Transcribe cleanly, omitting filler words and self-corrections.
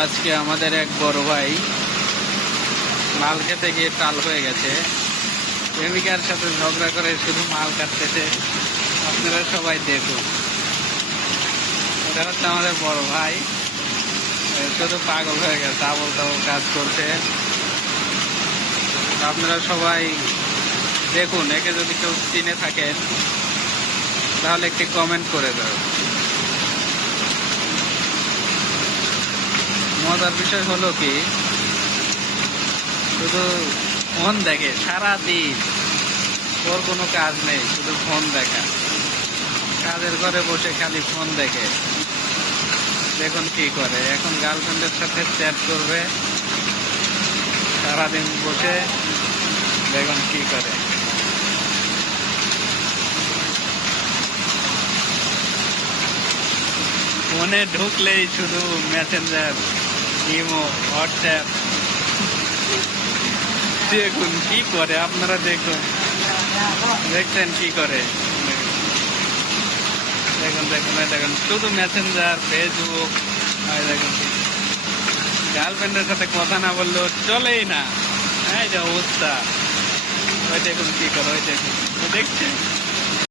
আজকে আমাদের এক বড় ভাই মাল খেতে গিয়ে টাল হয়ে গেছে। প্রেমিকার সাথে ঝগড়া করে শুধু মাল কাটতেছে। আপনারা সবাই দেখুন, এটা হচ্ছে আমাদের বড় ভাই। শুধু পাগল হয়ে গেছে, আবল তাবল কাজ করছে। আপনারা সবাই দেখুন, একে যদি কেউ চিনে থাকেন তাহলে একটি কমেন্ট করে দাও। মজার বিষয় হলো কি, শুধু ফোন দেখে সারাদিন, ওর কোনো কাজ নেই, শুধু ফোন দেখা। কাজের ঘরে বসে খালি ফোন দেখে। দেখুন কি করে, এখন গার্লফ্রেন্ডের সাথে চ্যাট করবে সারাদিন বসে। দেখুন কি করে। ফোনে ঢুকলেই শুধু মেসেঞ্জার, ইমো, হোয়াটসঅ্যাপ। দেখুন কি করে, আপনারা দেখুন, দেখছেন কি করে। দেখুন দেখুন দেখুন, শুধু মেসেঞ্জার, ফেসবুক। দেখুন গার্লফ্রেন্ডের সাথে কথা না বললেও চলেই না। এই যে অবস্থা, ওই দেখুন কি করে, ওই দেখুন, দেখছেন।